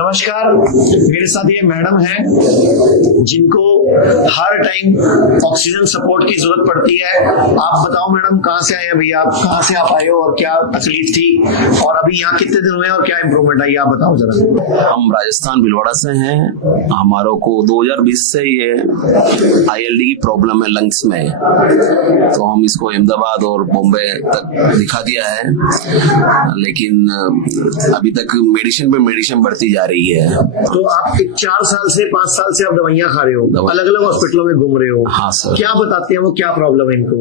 नमस्कार, मेरे साथ ये मैडम है जिनको हर टाइम ऑक्सीजन सपोर्ट की जरूरत पड़ती है। आप बताओ मैडम, कहाँ से आए हैं भैया, आप कहाँ से आप आए हो और क्या तकलीफ थी और अभी यहाँ कितने दिन हुए और क्या इम्प्रूवमेंट आई, आप बताओ जरा। हम राजस्थान भिलवाड़ा से हैं। हमारों को 2020 से ये ILD की प्रॉब्लम है लंग्स में, तो हम इसको अहमदाबाद और बॉम्बे तक दिखा दिया है, लेकिन अभी तक मेडिसिन पे मेडिसिन बढ़ती जा रही है। तो आप 4 साल से 5 साल से आप दवाइयाँ खा रहे हो, अलग अलग हॉस्पिटलों में घूम रहे हो। हाँ सर। क्या बताते हैं वो, क्या प्रॉब्लम है इनको?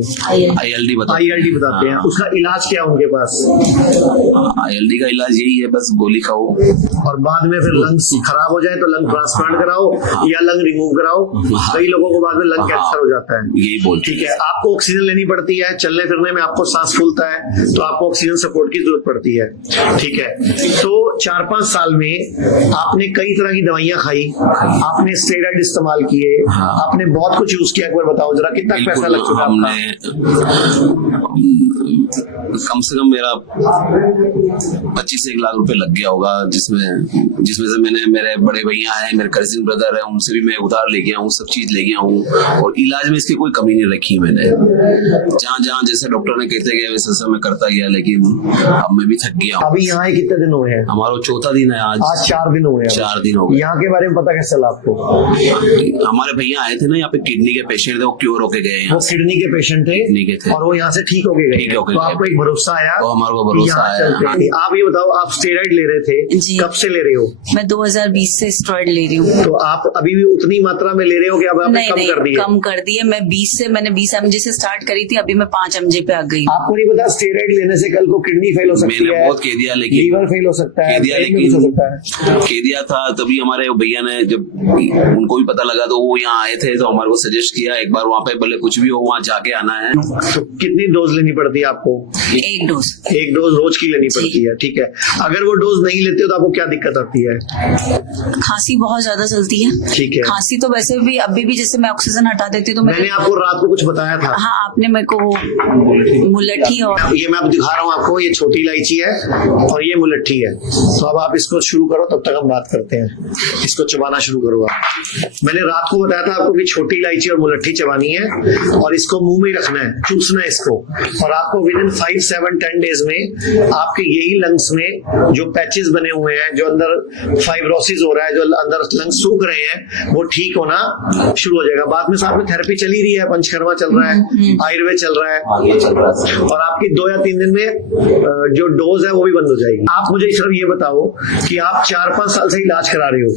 ILD बताते हैं। उसका इलाज क्या है उनके पास? ILD का इलाज यही है, बस गोली खाओ और बाद में फिर लंग्स खराब हो जाए तो लंग ट्रांसप्लांट कराओ या लंग रिमूव कराओ। कई लोगों को बाद में लंग कैंसर हो जाता है। यही बोल ठीक है, आपको ऑक्सीजन लेनी पड़ती है, चलने फिरने में आपको सांस फूलता है तो आपको ऑक्सीजन सपोर्ट की जरूरत पड़ती है। ठीक है, तो 4-5 साल में आपने कई तरह की दवाइयां खाई, आपने स्टेरॉइड इस्तेमाल किए, आपने बहुत कुछ यूज किया। एक बार बताओ जरा, कितना पैसा लग चुका आपका? कम से कम मेरा 25-1 लाख रुपए लग गया होगा, जिसमें से मैंने, मेरे बड़े भैया हैं, मेरे कजिन ब्रदर है, उनसे भी मैं उधार ले गया हूँ, सब चीज ले गया हूँ और इलाज में इसकी कोई कमी नहीं रखी मैंने। जहाँ जैसे डॉक्टर ने कहते गए वैसे मैं करता गया, लेकिन अब मैं भी थक गया हूँ। अभी यहाँ कितने दिन हुए हैं? हमारा 4था दिन है आज 4 दिन हुए हैं। 4 दिन हो गए। यहाँ के बारे में पता कैसे चला आपको? हमारे भैया आए थे ना यहाँ पे, किडनी के पेशेंट थे, वो क्योर होके गए। वो किडनी के पेशेंट थे और वो यहाँ से ठीक होके गए। तो आपको एक भरोसा आया, तो हमारे को भरोसा आया। आप ये बताओ, आप स्टेरॉइड ले रहे थे, कब से ले रहे हो? मैं 2020 से स्टेरॉइड ले रही हूँ। तो आप अभी भी उतनी मात्रा में ले रहे हो कि अब आपने कम कर दिया? कम कर दिए। मैं 20 mg से स्टार्ट करी थी, अभी मैं 5 mg पे आ गई। आपको नहीं पता स्टेरॉइड लेने से कल को किडनी फेल हो सकती है? मैंने बहुत कह दिया, लेकिन लीवर फेल हो सकता है, कह दिया था। तभी हमारे भैया ने, जब उनको भी पता लगा तो वो यहाँ आए थे, तो हमारे को सजेस्ट किया एक बार वहाँ पे भले कुछ भी हो वहाँ जाके आना है। तो कितनी डोज लेनी पड़ती है आपको? 1 डोज। 1 डोज रोज की लेनी पड़ती है। ठीक है, अगर वो डोज नहीं लेते हो तो आपको क्या दिक्कत आती है? खांसी बहुत ज्यादा चलती है। ठीक है, खांसी तो वैसे भी अभी भी जैसे मैं ऑक्सीजन हटा देती हूँ तो मैंने आपको रात को कुछ बताया था। हाँ, आपने मेरे को मुलट्ठी और ये मैं दिखा रहा हूँ आपको, ये छोटी इलायची है और ये मुलट्ठी है। तो अब आप इसको शुरू करो, तब तक हम बात करते हैं। इसको चबाना शुरू करो आप। मैंने रात को बताया था आपको कि छोटी इलायची और मुलट्ठी चबानी है और इसको मुंह में रखना है, चूसना है इसको, और आपको विद इन 5, 7, 10 डेज में आपके यही लंग्स में जो पैचेस बने हुए हैं, जो अंदर फाइब्रोसिस हो रहा है, जो अंदर लंग्स सूख रहे हैं, वो ठीक होना शुरू हो जाएगा। बाद में साथ में थेरेपी चल ही रही है, पंचकर्मा चल रहा है, आयुर्वेद चल रहा है और आपकी 2 या 3 दिन में जो डोज है वो भी बंद हो जाएगी। आप मुझे सिर्फ ये बताओ कि आप 4-5 साल से इलाज करा रहे हो,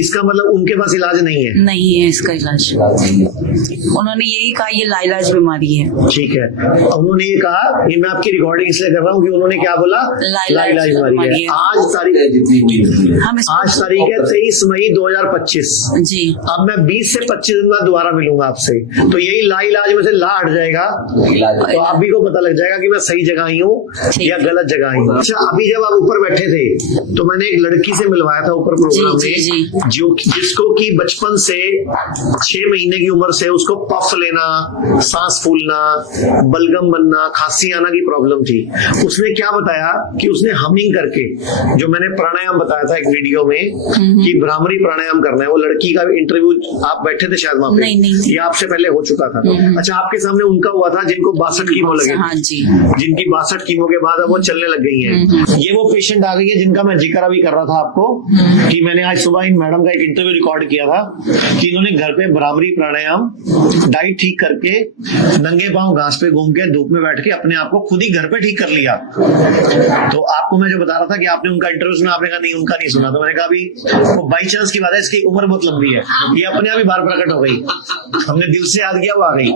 इसका मतलब उनके पास इलाज नहीं है? नहीं है इसका इलाज। उन्होंने यही कहा ये लाइलाज बीमारी है। ठीक है, उन्होंने ये कहा, ये मैं आपकी रिकॉर्डिंग इसलिए कर रहा हूँ कि उन्होंने क्या बोला, लाइलाज बीमारी है। आज तारीख है 23 मई 2025 जी। अब मैं 20 से 25 दिन बाद दोबारा मिलूंगा आपसे, तो यही लाइलाज में से ला हट जाएगा, तो आप भी को पता लग जाएगा कि मैं सही जगह आई हूँ या गलत जगह आई हूँ। अच्छा, अभी जब आप ऊपर बैठे थे तो मैंने एक लड़की से मिलवाया था ऊपर प्रोग्राम में, जो जिसको कि बचपन से 6 महीने की उम्र से उसको पफ लेना, सांस फूलना, बलगम बनना, खांसी आना की प्रॉब्लम थी। उसने क्या बताया कि उसने हमिंग करके, जो मैंने प्राणायाम बताया था एक वीडियो में कि भ्रामरी प्राणायाम करना है, वो लड़की का इंटरव्यू, आप बैठे थे शायद वहां पे? नहीं। ये आपसे पहले हो चुका था। अच्छा, आपके सामने उनका हुआ था जिनको 62 कीमो लगे, जिनकी 62 कीमो के बाद अब वो चलने लग गई है। ये वो पेशेंट आ गई है जिनका मैं जिक्र अभी कर रहा था आपको कि मैंने आज सुबह इन मैडम का एक इंटरव्यू रिकॉर्ड किया था कि इन्होंने घर पे भ्रामरी प्राणायाम, डाइट ठीक करके, नंगे पांव घास पे घूम के, धूप में बैठ के अपने आप को खुद ही घर पे ठीक कर लिया। तो आपको मैं जो बता रहा था कि आपने उनका इंटरव्यू सुना, आपने कहा नहीं उनका नहीं सुना, तो मैंने कहा अभी वो बाई चांस की बात है, इसकी उम्र बहुत लंबी है, ये अपने आप ही बाहर प्रकट हो गई, हमने दिल से याद किया वो आ गई।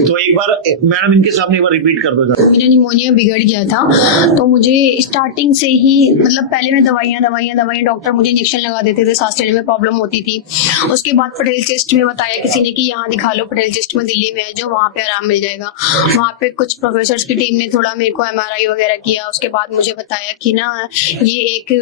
तो एक बार मैडम इनके सामने एक बार रिपीट कर दो। मेरा निमोनिया बिगड़ गया था, तो मुझे स्टार्टिंग से ही, मतलब पहले मैं दवाइयां, डॉक्टर मुझे इंजेक्शन लगा देते थे, सांस लेने में प्रॉब्लम होती थी। उसके बाद पटेल चेस्ट में बताया किसी ने कि यहाँ दिखा लो, पटेल चेस्ट में दिल्ली में है जो, वहाँ पे आराम मिल जाएगा। वहाँ पे कुछ प्रोफेसर्स की टीम ने थोड़ा मेरे को MRI वगैरह किया, उसके बाद मुझे बताया कि ना ये एक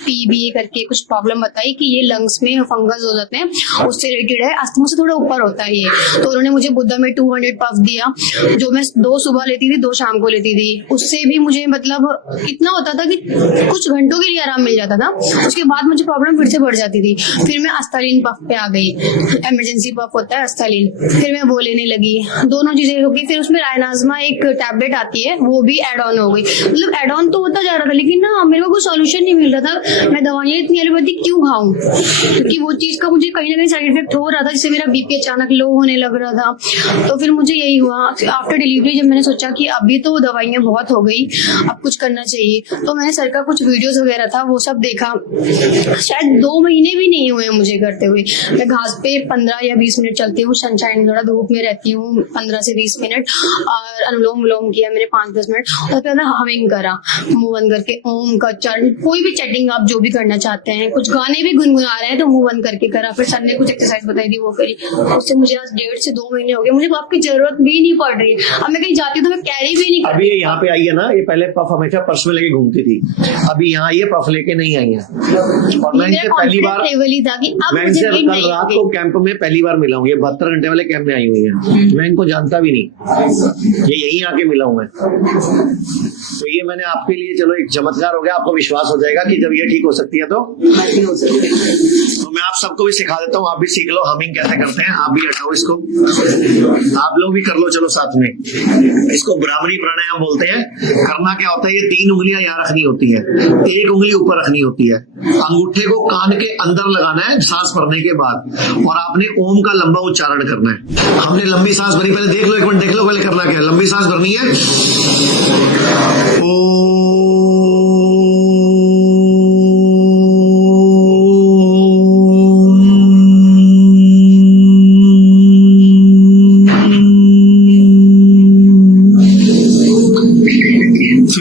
PBA करके कुछ प्रॉब्लम बताई कि ये लंग्स में फंगस हो जाते हैं, उससे रिलेटेड है, अस्थमा से थोड़ा ऊपर होता है ये। तो उन्होंने मुझे बुद्धा में 200 पफ दिया, जो मैं 2 सुबह लेती थी, 2 शाम को लेती थी। उससे भी मुझे मतलब इतना होता था कि कुछ घंटों के लिए आराम मिल जाता जाता था, उसके बाद मुझे प्रॉब्लम फिर से बढ़ जाती थी। फिर मैं अस्तालिन पफ पे आ गई, इमरजेंसी पफ होता है अस्तालिन, फिर मैं वो लेने लगी, दोनों चीजें हो गई। फिर उसमें रायनाजमा एक टैबलेट आती है, वो भी एड ऑन हो गई। मतलब एड ऑन तो होता जा रहा था, लेकिन ना मेरे को कोई सॉल्यूशन नहीं मिल रहा था। मैं दवाइयां इतनी एलोपैथिक क्यों खाऊं, क्योंकि वो चीज का मुझे कहीं ना कहीं साइड इफेक्ट हो रहा था, जिससे मेरा बीपी अचानक लो होने लग रहा था। तो फिर मुझे यही हुआ आफ्टर डिलीवरी, जब मैंने सोचा कि अभी तो दवाइयां बहुत हो गई, अब कुछ करना चाहिए, तो मैंने सर का कुछ वीडियोस वगैरह था वो सब देखा। शायद 2 महीने भी नहीं हुए मुझे करते हुए। मैं घास पे 15 या 20 मिनट चलती हूँ, सनशाइन थोड़ा धूप में रहती हूँ 15 से 20 मिनट, और अनुलोम विलोम किया मैंने 5-10 मिनट, और फिर हमिंग करा मुंह बंद करके, ओम का चरण, कोई भी चैटिंग आप जो भी करना चाहते हैं, कुछ गाने भी गुनगुना रहे हैं तो मुंह बंद करके करा। फिर सर ने कुछ एक्सरसाइज बताई थी वो करी। उससे मुझे आज 1.5 से 2 महीने हो गए, मुझे आपकी जरूरत भी नहीं पड़ रही है। अब मैं कहीं जाती हूँ तो मैं कैरी भी नहीं अभी ये यहाँ पे आई है ना, ये पहले पफ हमेशा पर्स में लेके घूमती थी, अभी यहाँ ये पफ लेके नहीं आई है। और मैं इनसे पहली बार, मैं इनसे कल रात को कैंप में पहली बार मिला हूँ। ये 72 घंटे वाले कैंप में आई हुई है, मैं इनको जानता भी नहीं, ये यहीं आके मिला हूँ मैं। तो ये मैंने आपके लिए चलो एक चमत्कार हो गया, आपको विश्वास हो जाएगा कि जब ये ठीक हो सकती है तो मैं आप सबको भी सिखा देता हूँ, आप भी सीख लो हमिंग कैसे करते हैं। आप भी हटाओ इसको, आप लोग भी कर लो चलो साथ में। इसको ब्राह्मणी प्राणायाम बोलते हैं। करना क्या होता है, ये 3 उंगलियां यहाँ रखनी होती है, 1 उंगली ऊपर रखनी होती है, अंगूठे को कान के अंदर लगाना है सांस भरने के बाद, और आपने ओम का लंबा उच्चारण करना है। हमने लंबी सांस भरी, पहले देख लो, एक मिनट देख लो पहले करना क्या है। लंबी सांस भरनी है,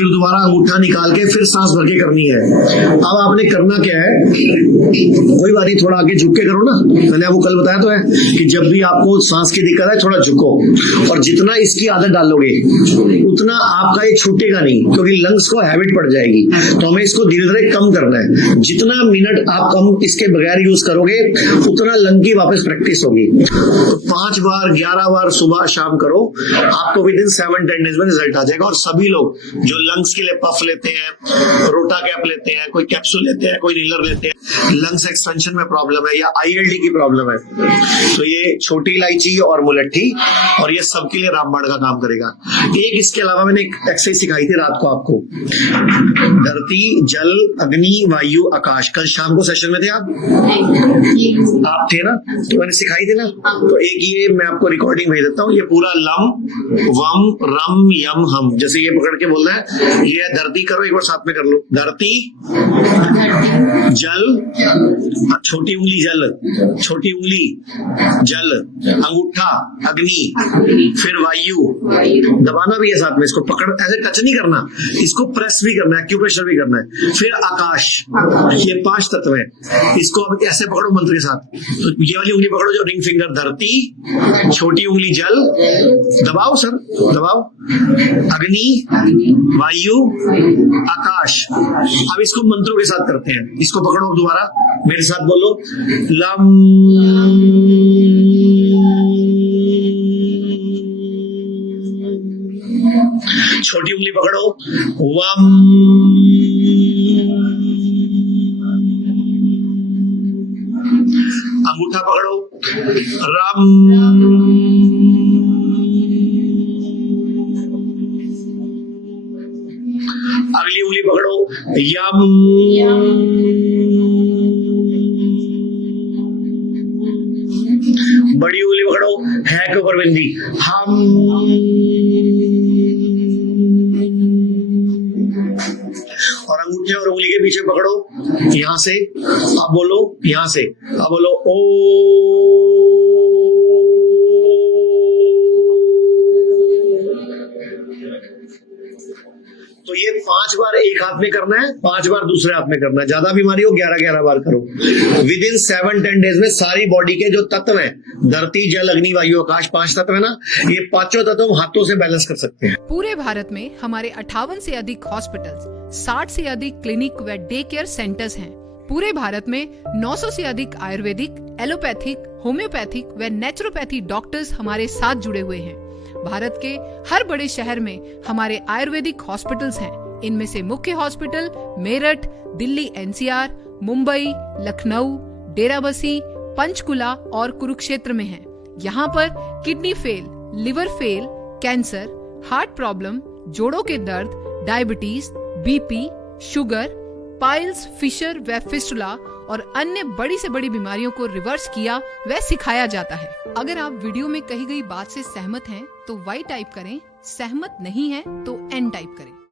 दोबारा अंगूठा निकाल के फिर सांस भर के करनी है। अब आपने करना क्या है, कोई बात नहीं, थोड़ा आगे झुक के करो ना, मैंने आपको कल बताया तो है कि जब भी आपको सांस की दिक्कत है थोड़ा झुको, और जितना इसकी आदत डालोगे उतना आपका ये छूटेगा नहीं, क्योंकि लंग्स को हैबिट पड़ जाएगी। तो हमें इसको धीरे धीरे कम करना है। जितना मिनट आप कम इसके बगैर यूज करोगे उतना लंग की वापस प्रैक्टिस होगी। तो 5 बार 11 बार सुबह शाम करो, आपको विद इन 7-10 डेज में रिजल्ट आ जाएगा। और सभी लोग जो लंग्स के लिए पफ लेते हैं, रोटा कैप लेते हैं, कोई कैप्सूल लेते हैं, कोई नीलर लेते हैं, लंग्स एक्सपेंशन में प्रॉब्लम है या ILD की प्रॉब्लम है, तो ये छोटी इलायची और मुलट्ठी, और ये सबके लिए रामबाण का काम करेगा। एक इसके अलावा मैंने एक एक्सरसाइज सिखाई थी रात को आपको, धरती जल अग्नि वायु आकाश। कल शाम को सेशन में थे आप थे ना, तो मैंने सिखाई थी ना। तो एक ये मैं आपको रिकॉर्डिंग भेज देता हूँ, ये पूरा लम वम रम यम हम, जैसे ये पकड़ के बोलना है। ये धरती करो, एक बार साथ में कर लो, धरती जल, छोटी उंगली जल, छोटी उंगली जल, अंगूठा अग्नि, फिर वायु, दबाना भी है साथ में, इसको पकड़, ऐसे टच नहीं करना, इसको प्रेस भी करना है, एक्यूप्रेशर भी करना है। फिर आकाश, ये 5 तत्व है, इसको अब ऐसे पकड़ो मंत्र के साथ। तो ये वाली उंगली पकड़ो जो रिंग फिंगर, धरती, छोटी उंगली जल, दबाओ सर दबाओ, अग्नि वायु आकाश। अब इसको मंत्रों के साथ करते हैं, इसको पकड़ो दोबारा मेरे साथ बोलो, लम छोटी उंगली पकड़ो, वम अंगूठा पकड़ो, रम अगली उंगली पकड़ो, यम बड़ी उंगली पकड़ो, है के ऊपर बिंदी, हम और अंगूठे और उंगली के पीछे पकड़ो, यहां से अब बोलो, यहां से अब बोलो ओ। तो ये 5 बार एक हाथ में करना है, 5 बार दूसरे हाथ में करना है। ज्यादा बीमारी हो 11-11 बार करो। विद इन 7-10 डेज में सारी बॉडी के जो तत्व हैं, धरती जल अग्नि वायु आकाश, 5 तत्व है ना, ये 5 तत्व हम हाथों से बैलेंस कर सकते हैं। पूरे भारत में हमारे 58 से अधिक हॉस्पिटल्स, 60 से अधिक क्लिनिक व डे केयर सेंटर्स हैं। पूरे भारत में 900 से अधिक आयुर्वेदिक, एलोपैथिक, होम्योपैथिक व नेचुरोपैथी डॉक्टर्स हमारे साथ जुड़े हुए हैं। भारत के हर बड़े शहर में हमारे आयुर्वेदिक हॉस्पिटल्स हैं। इनमें से मुख्य हॉस्पिटल मेरठ, दिल्ली NCR, मुंबई, लखनऊ, डेराबसी, पंचकुला और कुरुक्षेत्र में हैं। यहाँ पर kidney fail, liver fail, cancer, heart problem, जोड़ों के दर्द, diabetes, BP, sugar, piles, fissure व फिस्टुला और अन्य बड़ी से बड़ी बीमारियों को रिवर्स किया व सिखाया जाता है। अगर आप वीडियो में कही गई बात से सहमत हैं तो Y टाइप करें, सहमत नहीं है तो N टाइप करें।